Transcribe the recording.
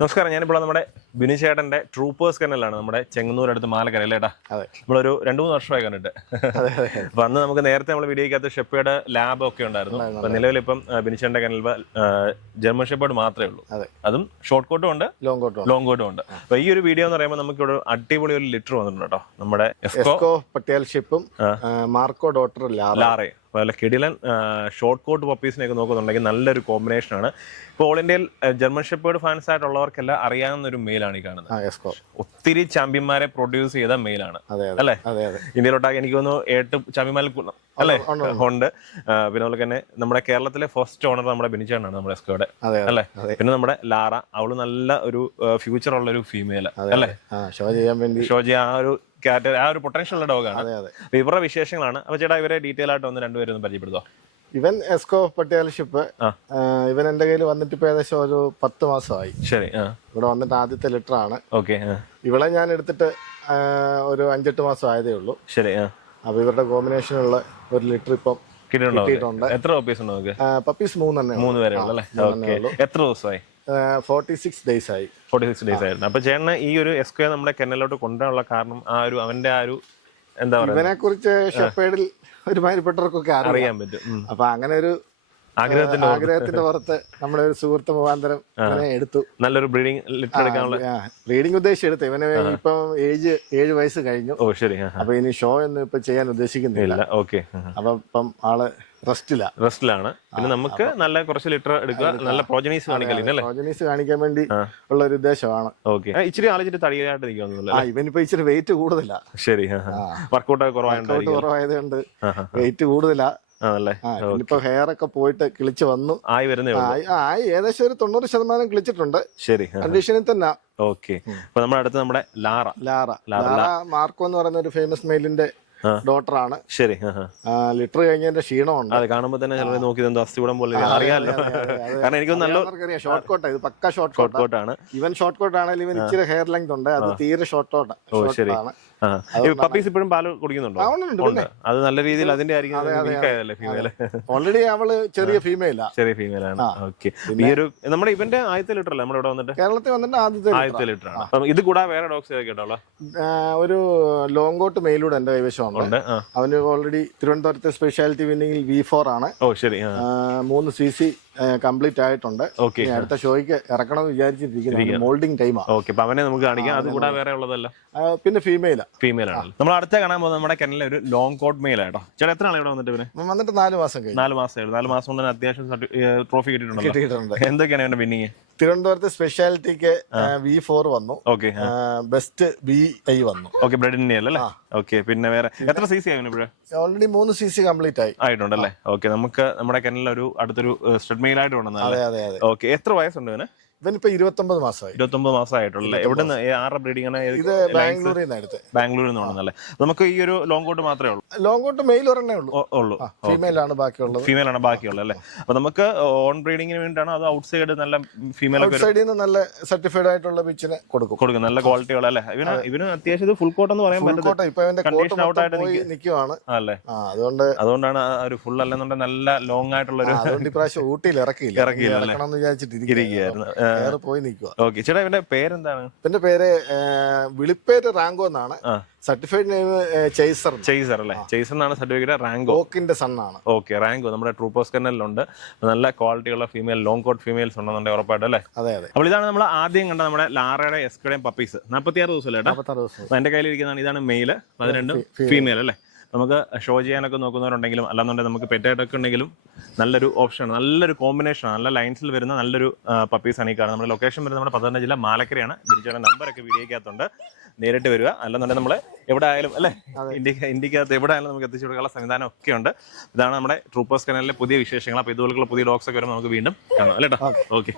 നമസ്കാരം. ഞാനിപ്പോൾ നമ്മുടെ ബിനുചേട്ടന്റെ ട്രൂപ്പേഴ്സ് കനലാണ് നമ്മുടെ ചെങ്ങന്നൂർ അടുത്ത് മാലക്കര അല്ലേ ഏട്ടാ. നമ്മളൊരു രണ്ടു മൂന്ന് വർഷമായി കണ്ടിട്ട്. അപ്പൊ അന്ന് നമുക്ക് നേരത്തെ നമ്മൾ വീഡിയോക്കകത്ത് ഷെപ്പേഡ് ലാബ് ഒക്കെ ഉണ്ടായിരുന്നു. അപ്പൊ നിലവിൽ ഇപ്പം ബിനിച്ചേട്ടന്റെ കനൽ ജർമ്മൻ ഷെപ്പേഡ് മാത്രമേ ഉള്ളൂ. അതെ. ഷോർട്ട് കോട്ടും ഉണ്ട് ലോങ് കോട്ടും ലോങ് കോട്ടും ഉണ്ട്. അപ്പൊ ഈ ഒരു വീഡിയോ എന്ന് പറയുമ്പോൾ നമുക്ക് ഇവിടെ അടിപൊളി ഒരു ലിറ്റർ വന്നിട്ടുണ്ട് കേട്ടോ. നമ്മുടെ എസ്കോ പട്ടിയാൽ ഷിപ്പും മാർക്കോ ഡോട്ടർ ലാബ് അതിൽ കിടിലൻ ഷോർട്ട് കോട്ട് പപ്പീസിനെയൊക്കെ നോക്കുന്നുണ്ടെങ്കിൽ നല്ലൊരു കോമ്പിനേഷൻ ആണ്. ഇപ്പോൾ ഓൾ ഇന്ത്യയിൽ ജർമ്മൻ ഷെപ്പേർഡ് ഫാൻസ് ആയിട്ടുള്ളവർക്കെല്ലാം അറിയാവുന്ന ഒരു മെയിലാണ് ഈ കാണുന്നത്. ഒത്തിരി ചാമ്പ്യന്മാരെ പ്രൊഡ്യൂസ് ചെയ്ത മെയിലാണ് അല്ലെ? ഇന്ത്യയിലോട്ടാകെ എനിക്ക് തോന്നുന്നു എട്ട് ചാമ്പ്യന്മാരിൽ അല്ലെ? ഉണ്ട്, പിന്നെ അതുപോലെ തന്നെ നമ്മുടെ കേരളത്തിലെ ഫസ്റ്റ് ഓണർ നമ്മുടെ ബിനിച്ചാണ് നമ്മുടെ എസ്കോയുടെ അല്ലെ? പിന്നെ നമ്മുടെ ലാറ അവൾ നല്ല ഒരു ഫ്യൂച്ചർ ഉള്ള ഒരു ഫീമെയിൽ അല്ലേ? ഷോ ചെയ്യാൻ വേണ്ടി ഷോജി ആ ഒരു കാറ്റഗറി ആ ഒരു പൊട്ടൻഷ്യൽ ഉള്ള ഡോഗാണ് അതെ അതെ. അപ്പൊ ഇവരുടെ വിശേഷങ്ങളാണ്. അപ്പൊ ചേട്ടാ ഇവരെ ഡീറ്റെയിൽ ആയിട്ട് ഒന്ന് രണ്ടുപേരും ഒന്ന് പരിചയപ്പെടുത്തോ. ഇവൻ എസ്കോ പട്ടിയാൽ ഷിപ്പ് ആ. ഇവൻ എന്റെ കയ്യിൽ വന്നിട്ട് ഇപ്പൊ ഏകദേശം ഒരു പത്ത് മാസമായി. ശരി ആ. ഇവിടെ വന്നിട്ട് ആദ്യത്തെ ലിറ്റർ ആണ്. ഓക്കെ ഇവളെ ഞാൻ എടുത്തിട്ട് ആ, ഒരു അഞ്ചെട്ട് മാസം ആയതേ ഉള്ളൂ. ശരി ആ. അപ്പൊ ഇവരുടെ കോമ്പിനേഷനുള്ള ഒരു ലിറ്റർ ഇപ്പം കിട്ടിയിട്ടുണ്ടോ കിട്ടിയിട്ടുണ്ട്. എത്ര ഓപ്പീസ് ഉണ്ടോ നമുക്ക്? പപ്പീസ് മൂന്നെണ്ണേ മൂന്ന് പേരെ ഉള്ളൂ അല്ലേ? ഓക്കെ. എത്ര ദിവസമായി? ഫോർട്ടി സിക്സ് ഡേയ്സ് ആയി. ഫോർട്ടി സിക്സ് ഡേയ്സ് ആയിരുന്നു. അപ്പൊ ചേട്ടന് ഈ ഒരു എസ്ക്വയർ നമ്മുടെ കെന്നലോട്ട് കൊണ്ടുവരാനുള്ള കാരണം ആ ഒരു അവന്റെ ആ ഒരു എന്താ പറയുക ഇതിനെ കുറിച്ച് ഷെപ്പേഡിൽ ഒരുമാതിരിപ്പെട്ടവർക്കൊക്കെ അറിയാം. അറിയാൻ പറ്റും. അപ്പൊ അങ്ങനെ ഒരു ആഗ്രഹത്തിന്റെ ആഗ്രഹത്തിന്റെ പുറത്ത് നമ്മുടെ ഒരു സുഹൃത്ത് മുഖാന്തരം ഇവനെ എടുത്തു. നല്ലൊരു ബ്രീഡിംഗ് ലിറ്റർ എടുക്കാനുള്ള ബ്രീഡിംഗ് ഉദ്ദേശിച്ച് എടുത്തു. ഇവന് ഇപ്പം ഏജ് ഏഴ് വയസ്സ് കഴിഞ്ഞു. ഓ ശരി. അപ്പൊ ഇനി ഷോ ഒന്നും ഇപ്പൊ ചെയ്യാൻ ഉദ്ദേശിക്കുന്നില്ല. ഓക്കെ. അപ്പൊ ഇപ്പം ആൾ റെസ്റ്റിലാണ്. പിന്നെ നമുക്ക് നല്ല കുറച്ച് ലിറ്റർ എടുക്കുക. നല്ല പ്രോജനീസ് കാണിക്കലില്ല റോജനീസ് കാണിക്കാൻ വേണ്ടി ഉള്ള ഒരു ഉദ്ദേശമാണ്. ഓക്കെ. ഇച്ചിരി ആളിച്ചിട്ട് തടിയായിട്ട് നിൽക്കുന്നില്ല ഇവനിപ്പോ ഇച്ചിരി വെയിറ്റ് കൂടുതലാ. ശരി. വർക്കൗട്ട് കുറവായത് കൊണ്ട്. വെയിറ്റ് കൂടുതലാ. ആണല്ലേ? ആ ഇനിയിപ്പോ ഹെയർ ഒക്കെ പോയിട്ട് കിളിച്ച് വന്നു. ആയി വരുന്നേ ആയി ഏകദേശം ഒരു തൊണ്ണൂറ് ശതമാനം കിളിച്ചിട്ടുണ്ട്. ശരി കണ്ടീഷനിൽ തന്നെ. ഓക്കെ. അപ്പൊ നമ്മുടെ അടുത്ത് നമ്മുടെ ലാറ. ലാറ. ലാറ മാർക്കോ എന്ന് പറയുന്ന ഒരു ഫേമസ് മെയിലിന്റെ. ഡോട്ടറാണ് ശരി. ലിറ്റർ കഴിഞ്ഞതിന്റെ ക്ഷീണമുണ്ട്. അത് കാണുമ്പോൾ തന്നെ ചിലപ്പോൾ നോക്കി എന്തോ അസ്ഥികൂടം പോലെ അറിയാമല്ലോ കാരണം എനിക്ക് നല്ല ഷോർട്ട് കോട്ട് ഇത് പക്ക ഷോർട്ട് ഷോർട്ട് കോട്ടാണ് ഇവൻ ഷോർട്ട് കോട്ട് ആണെങ്കിലും ഇവൻ ഇച്ചിരി ഹെയർ ലെങ്ത് ഉണ്ട് അത് തീരെ ഷോർട്ട് കോട്ട് ശരി. പപ്പീസ് ഇപ്പോഴും പാൽ കുടിക്കുന്നുണ്ടോ? അത് നല്ല രീതിയിൽ അതിന്റെ ഓൾറെഡി അവൾ ചെറിയ ഫീമെയിലാ ചെറിയ ഫീമെയിൽ ആണ്. ഓക്കെ ഈ ഒരു നമ്മുടെ ഇവന്റെ ആദ്യത്തെ ലിറ്റർ അല്ലേ നമ്മുടെ ഇവിടെ വന്നിട്ട്? കേരളത്തിൽ വന്നിട്ട് ആദ്യത്തെ ആദ്യത്തെ ലിറ്റർ ആണ്. അപ്പം ഇത് കൂടാതെ വേറെ ഡോഗ്സ് ഏതൊക്കെ കേട്ടോ ഒരു ലോങ് കോട്ട് മെയിലൂടെ എന്റെ കൈവശമുണ്ട് അവന് ഓൾറെഡി തിരുവനന്തപുരത്തെ സ്പെഷ്യാലിറ്റി വിന്നിങ്ങിൽ വി ഫോർ ആണ്. ഓ ശരി മൂന്ന് സി സി കംപ്ലീറ്റ് ആയിട്ടുണ്ട്. ഓക്കെ അടുത്ത ഷോയ്ക്ക് ഇറക്കണം വിചാരിച്ചിരിക്കുന്നു. വിചാരിച്ചിരിക്കുന്നത് മോൾഡിംഗ് ടൈമാണ് ഓക്കെ അപ്പൊ അവനെ നമുക്ക് കാണിക്കാം. അത് കൂടാതെ വേറെ ഉള്ളതല്ല. പിന്നെ ഫീമെയിൽ ഫീമെയിൽ ആണ്. നമ്മൾ അടുത്ത കാണാൻ പോകുന്നത് നമ്മുടെ കെനലിലെ ഒരു ലോങ് കോട്ട് മെയിൽ ആട്ടോ ചേട്ടാ എത്ര ആളെ ഇവിടെ വന്നിട്ട് പിന്നെ വന്നിട്ട് നാല് മാസം കഴിഞ്ഞു. നാല് മാസം നാല് മാസം കൊണ്ട് തന്നെ അത്യാവശ്യം ട്രോഫി കിട്ടിയിട്ടുണ്ടല്ലോ. കിട്ടിയിട്ടുണ്ട്. എന്തൊക്കെയാണ് ഇവന്റെ വിന്നിങ് തിരുവനന്തപുരത്ത് സ്പെഷ്യാലിറ്റിക്ക് വി ഫോർ വന്നു. ഓക്കെ ബെസ്റ്റ് ബി ഐ വന്നു. ഓക്കെ ബ്രെഡ് അല്ലേ? ഓക്കെ പിന്നെ വേറെ. എത്ര സി സി ആയിരുന്നു ഇവിടെ ഓൾറെഡി മൂന്ന് സി സി കംപ്ലീറ്റ് ആയി. ആയിട്ടുണ്ടല്ലേ ഓക്കെ നമുക്ക് നമ്മുടെ കെനലിൽ ഒരു അടുത്തൊരു സ്റ്റഡ് അതെ അതെ ഓക്കെ എത്ര വയസ്സുണ്ട് ഇവന്? ഇവനിപ്പോ ഇരുപത്തൊമ്പത് മാസമായി. ഇരുപത്തൊമ്പത് മാസമായിട്ടുള്ള എവിടെ നിന്ന് ആരുടെ ബ്രീഡിംഗ് ആണ്? ഇത് ബാംഗ്ലൂരിൽ നിന്ന് എടുത്ത് ബാംഗ്ലൂരിൽ നിന്ന് അല്ലേ? നമുക്ക് ഈ ഒരു ലോങ് കോട്ട് മാത്രമേ ഉള്ളൂ. ലോങ് കോട്ട് മെയിൽ ഒരെണ്ണേ ഉള്ളൂ. ഉള്ളൂ. ഫീമെയിൽ ആണ് ബാക്കിയുള്ളത്. ഫീമെയിൽ ആണ് ബാക്കിയുള്ളത് അല്ലേ? അപ്പൊ നമുക്ക് ഓൺ ബ്രീഡിങ്ങിന് വേണ്ടിയിട്ടാണ് അത് ഔട്ട് സൈഡ് നല്ല ഫീമെയിൽ സൈഡിൽ നിന്ന് നല്ല സർട്ടിഫൈഡ് ആയിട്ടുള്ള ബിച്ചിന് കൊടുക്കും. കൊടുക്കും. നല്ല ക്വാളിറ്റി ഉള്ള അല്ലേ? ഇവന് ഇവന് അത്യാവശ്യം ഇത് ഫുൾ കോട്ട് എന്ന് പറയാൻ പറ്റും കോട്ട് ഇപ്പൊ ഇവന്റെ കോട്ട് ഔട്ട് ആയിട്ട് നിൽക്കുകയാണ് നിൽക്കുവാണ് അല്ലേ? ആ അതുകൊണ്ട് അതുകൊണ്ടാണ് ആ ഒരു ഫുൾ അല്ലെന്നുണ്ടെങ്കിൽ നല്ല ലോങ് ആയിട്ടുള്ള ഒരു അതുകൊണ്ട് ഇപ്രാവശ്യം ഊട്ടിയിൽ ഇറക്കിയില്ല. ഇറക്കിയില്ല? ഇറക്കണം എന്ന് വേറെ പോയി നിൽക്കുക ഓക്കെ ചേട്ടാ ഇവന്റെ പേരെന്താണ്? ഇവന്റെ പേര് വിളിപ്പേര് റാങ്കോ എന്നാണ്. സർട്ടിഫൈഡ് നെയിം ചെയ്സർ ചെയ്സർ അല്ലേ? ചെയ്സർ എന്നാണ് സർട്ടിഫിക്കറ്റ് റാങ്കോ ഓക്കിന്റെ സണ്ണാണ്. ഓക്കെ റാങ്കോ നമ്മുടെ ട്രൂപ്പോസ് കനലിലുണ്ട് നല്ല ക്വാളിറ്റിയുള്ള ഫീമെയിൽ ലോങ് കോട്ട് ഫീമെയിൽസ് ഉണ്ടെന്നുണ്ടെങ്കിൽ ഉറപ്പായിട്ട് അല്ലേ? അതെ അതെ. അപ്പോൾ ഇതാണ് നമ്മൾ ആദ്യം കണ്ട നമ്മുടെ ലാറയുടെ എസ്കയുടെയും പപ്പീസ് ദിവസം അല്ലേ ഏട്ടാ? നാൽപ്പത്താറ് ദിവസം. അപ്പൊ എന്റെ കയ്യിലിരിക്കുന്നതാണ് ഇതാണ് മെയിൽ അത് ഫീമെയിൽ അല്ലേ? നമുക്ക് ഷോ ചെയ്യാനൊക്കെ നോക്കുന്നവരുണ്ടെങ്കിലും അല്ലാന്നുണ്ടെങ്കിൽ നമുക്ക് പെറ്റായിട്ടൊക്കെ ഉണ്ടെങ്കിലും നല്ലൊരു ഓപ്ഷനാണ് നല്ലൊരു കോമ്പിനേഷൻ നല്ല ലൈൻസിൽ വരുന്ന നല്ലൊരു പപ്പീസ് ഈ കാണുന്നത്. നമ്മുടെ ലൊക്കേഷൻ വരുന്നത് നമ്മുടെ പത്തനംതിട്ട ജില്ല മാലക്കരയാണ്. ബിരിച്ചയുടെ നമ്പറൊക്കെ വീഡിയോക്കകത്തുണ്ട് നേരിട്ട് വരിക. അല്ലെന്നുണ്ടെങ്കിൽ നമ്മൾ എവിടെ ആയാലും അല്ലേ? ഇന്ത്യ ഇന്ത്യക്കകത്ത് എവിടെ ആയാലും നമുക്ക് എത്തിച്ചു കൊടുക്കാനുള്ള സംവിധാനം ഒക്കെ ഉണ്ട്. ഇതാണ് നമ്മുടെ ട്രൂപ്പേഴ്സ് കനാലിലെ പുതിയ വിശേഷങ്ങൾ. അപ്പോൾ ഇതുപോലുള്ള പുതിയ ഡോക്സ് ഒക്കെ വരുമ്പോൾ നമുക്ക് വീണ്ടും കാണാം. അല്ലേട്ടോ ഓക്കെ.